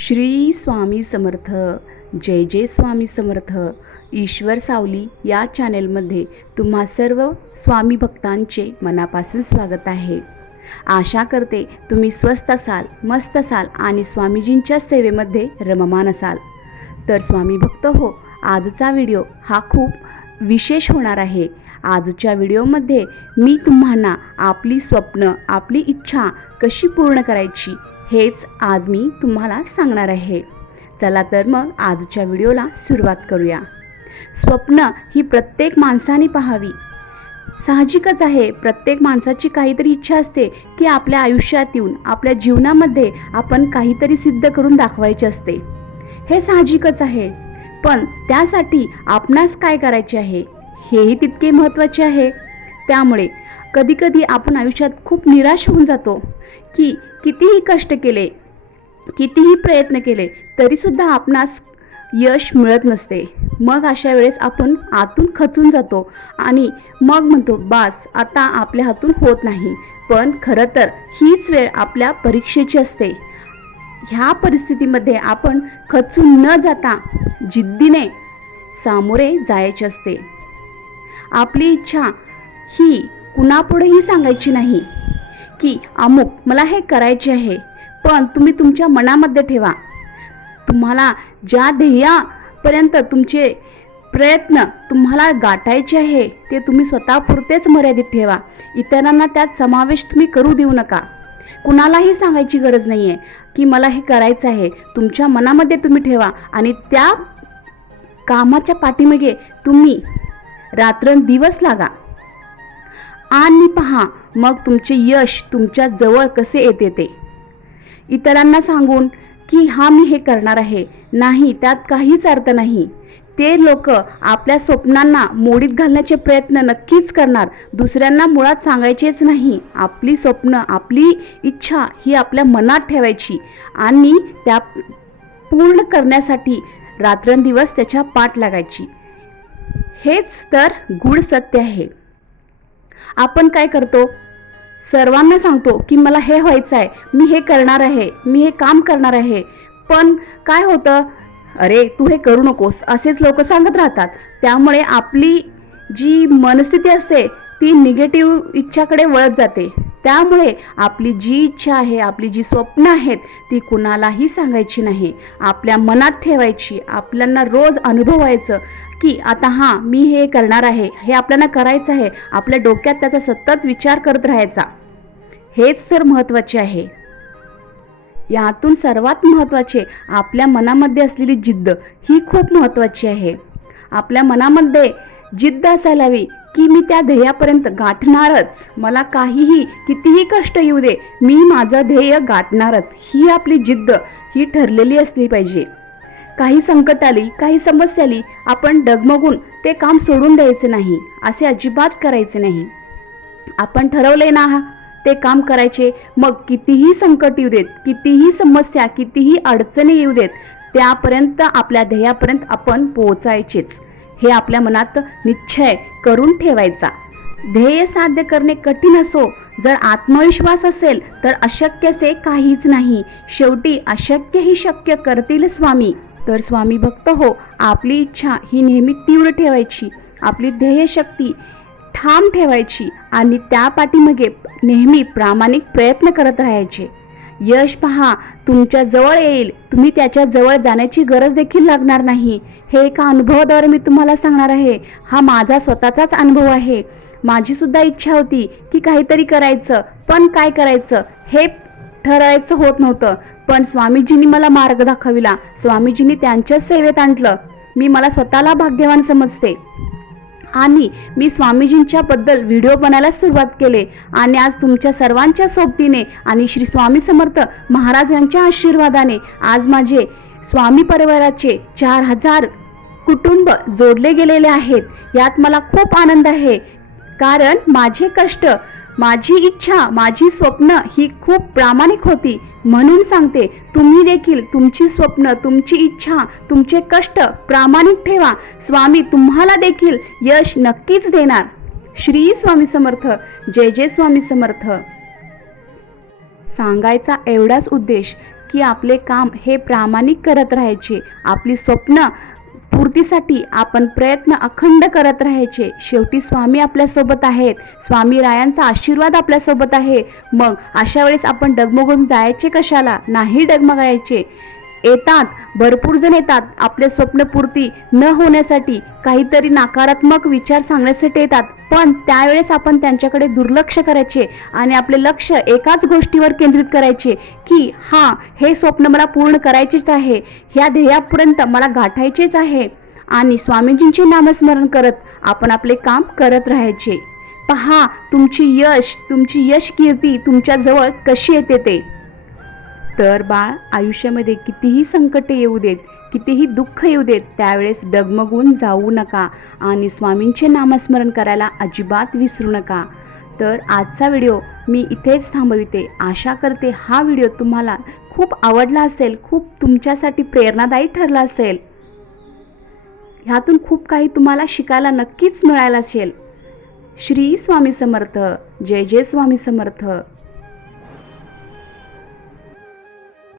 श्री स्वामी समर्थ. जय जय स्वामी समर्थ. ईश्वर सावली या चॅनेलमध्ये तुम्हा सर्व स्वामी भक्तांचे मनापासून स्वागत आहे. आशा करते तुम्ही स्वस्त असाल मस्त असाल आणि स्वामीजींच्या सेवेमध्ये रममान असाल. तर स्वामी भक्त हो आजचा व्हिडिओ हा खूप विशेष होणार आहे. आजच्या व्हिडिओमध्ये मी तुम्हाला आपली स्वप्न आपली इच्छा कशी पूर्ण करायची हेच आज मी तुम्हाला सांगणार आहे. चला तर मग आजच्या व्हिडिओला सुरुवात करूया. स्वप्न ही प्रत्येक माणसाने पाहावी. साहजिकच आहे प्रत्येक माणसाची काहीतरी इच्छा असते की आपल्या आयुष्यात येऊन आपल्या जीवनामध्ये आपण काहीतरी सिद्ध करून दाखवायचे असते. हे साहजिकच आहे. पण त्यासाठी आपणास काय करायचे आहे? हेही तितके महत्त्वाचे आहे. त्यामुळे कधीकधी आपण आयुष्यात खूप निराश होऊन जातो की कितीही कष्ट केले कितीही प्रयत्न केले तरीसुद्धा आपणास यश मिळत नसते. मग अशा वेळेस आपण आतून खचून जातो आणि मग म्हणतो बास आता आपल्या हातून होत नाही. पण खरं तर हीच वेळ आपल्या परीक्षेची असते. ह्या परिस्थितीमध्ये आपण खचून न जाता जिद्दीने सामोरे जायचे असते. आपली इच्छा ही कुणापुढेही सांगायची नाही की अमुक मला हे करायचे आहे पण तुम्ही तुमच्या मनामध्ये ठेवा. तुम्हाला ज्या ध्येयापर्यंत तुमचे प्रयत्न तुम्हाला गाठायचे आहे ते तुम्ही स्वतःपुरतेच मर्यादित ठेवा. इतरांना त्यात समावेश तुम्ही करू देऊ नका. कुणालाही सांगायची गरज नाही आहे की मला हे करायचं आहे तुमच्या मनामध्ये तुम्ही ठेवा आणि त्या कामाच्या पाठीमागे तुम्ही रात्रंदिवस लागा. आणि पहा मग तुमचे यश तुमच्या जवळ कसे येते ते. इतरांना सांगून की हा मी हे करणार आहे. नाही त्यात काहीच अर्थ नाही. ते लोक आपल्या स्वप्नांना मोडीत घालण्याचे प्रयत्न नक्कीच करणार. दुसऱ्यांना मुळात सांगायचेच नाही. आपली स्वप्न आपली इच्छा ही आपल्या मनात ठेवायची आणि त्या पूर्ण करण्यासाठी रात्रंदिवस त्याच्या पाठ लागायची. हेच तर गूढ सत्य आहे. आपण काय करतो? सर्वांना सांगतो की मला हे व्हायचं आहे मी हे करणार आहे मी हे काम करणार आहे. पण काय होतं? अरे तू हे करू नकोस. असेच लोक सांगत राहतात. त्यामुळे आपली जी मनस्थिती असते ती निगेटिव्ह इच्छाकडे वळत जाते. त्यामुळे आपली जी इच्छा आहे आपली जी स्वप्न आहेत ती कुणालाही सांगायची नाही. आपल्या मनात ठेवायची आपल्यांना रोज अनुभवायचं की आता हां मी हे करणार आहे हे आपल्याला करायचं आहे आपल्या डोक्यात त्याचा सतत विचार करत राहायचा. हेच तर महत्त्वाचे आहे. यातून सर्वात महत्त्वाचे आपल्या मनामध्ये असलेली जिद्द ही खूप महत्त्वाची आहे. आपल्या मनामध्ये जिद्द असायला हवी की मी त्या ध्येयापर्यंत गाठणारच. मला काहीही कितीही कष्ट येऊ दे मी माझं ध्येय गाठणारच. ही आपली जिद्द ही ठरलेली असली पाहिजे. काही संकट आली काही समस्या आली आपण डगमगून ते काम सोडून द्यायचं नाही असे अजिबात करायचे नाही. आपण ठरवले ना ते काम करायचे मग कितीही संकट येऊ देत कितीही समस्या कितीही अडचणी येऊ देत त्यापर्यंत आपल्या ध्येयापर्यंत आपण पोहोचायचेच. हे आपल्या मनात निश्चय करून ठेवायचा. ध्येय साध्य करणे कठीण असो जर आत्मविश्वास असेल तर अशक्य असे काहीच नाही. शेवटी अशक्य ही शक्य करतील स्वामी. तर स्वामी भक्त हो आपली इच्छा ही नेहमी तीव्र ठेवायची. आपली ध्येयशक्ती ठाम ठेवायची आणि त्या पाठीमागे नेहमी प्रामाणिक प्रयत्न करत राहायचे. यश पहा तुमच्या जवळ येईल. तुम्ही त्याच्याजवळ जाण्याची गरज देखील लागणार नाही. हे एका अनुभवाद्वारे मी तुम्हाला सांगणार आहे. हा माझा स्वतःचाच अनुभव आहे. माझी सुद्धा इच्छा होती की काहीतरी करायचं पण काय करायचं हे ठरायचं होत नव्हतं. पण स्वामीजींनी मला मार्ग दाखविला. स्वामीजींनी त्यांच्याच सेवेत आणलं. मी मला स्वतःला भाग्यवान समजते. आणि मी स्वामीजींच्या बद्दल व्हिडिओ बनायला सुरुवात केले. आणि आज तुमच्या सर्वांच्या सोबतीने आणि श्री स्वामी समर्थ महाराज यांच्या आशीर्वादाने आज माझे स्वामी परिवाराचे चार हजार कुटुंब जोडले गेलेले आहेत. यात मला खूप आनंद आहे. कारण माझे कष्ट माझी इच्छा माझी स्वप्न ही खूप प्रामाणिक होती. म्हणून सांगते तुम्ही देखील तुमची स्वप्न तुमची इच्छा तुमचे कष्ट प्रामाणिक ठेवा. स्वामी तुम्हाला देखील यश नक्कीच देणार. श्री स्वामी समर्थ. जय जय स्वामी समर्थ. सांगायचा एवढाच उद्देश की आपले काम हे प्रामाणिक करत राहायचे. आपली स्वप्न पूर्तीसाठी आपण प्रयत्न अखंड करत राहायचे. शेवटी स्वामी आपल्यासोबत आहेत. स्वामी रायांचा आशीर्वाद आपल्यासोबत आहे. मग अशा वेळेस आपण डगमगून जायचे कशाला? नाही डगमगायचे. येतात भरपूर जण येतात. आपले स्वप्नपूर्ती न होण्यासाठी काहीतरी नकारात्मक विचार सांगण्यासाठी येतात. पण त्यावेळेस आपण त्यांच्याकडे दुर्लक्ष करायचे आणि आपले लक्ष एकाच गोष्टीवर केंद्रित करायचे की हां हे स्वप्न मला पूर्ण करायचेच आहे. ह्या ध्येयापर्यंत मला गाठायचेच आहे. आणि स्वामीजींचे नामस्मरण करत आपण आपले काम करत राहायचे. पहा तुमची यश तुमची यश कीर्ती तुमच्याजवळ कशी येते ते. तर बाळ आयुष्यामध्ये कितीही संकटे येऊ देत कितीही दुःख येऊ देत त्यावेळेस डगमगून जाऊ नका आणि स्वामींचे नामस्मरण करायला अजिबात विसरू नका. तर आजचा व्हिडिओ मी इथेच थांबविते. आशा करते हा व्हिडिओ तुम्हाला खूप आवडला असेल खूप तुमच्यासाठी प्रेरणादायी ठरला असेल. ह्यातून खूप काही तुम्हाला शिकायला नक्कीच मिळायला असेल. श्री स्वामी समर्थ. जय जय स्वामी समर्थ.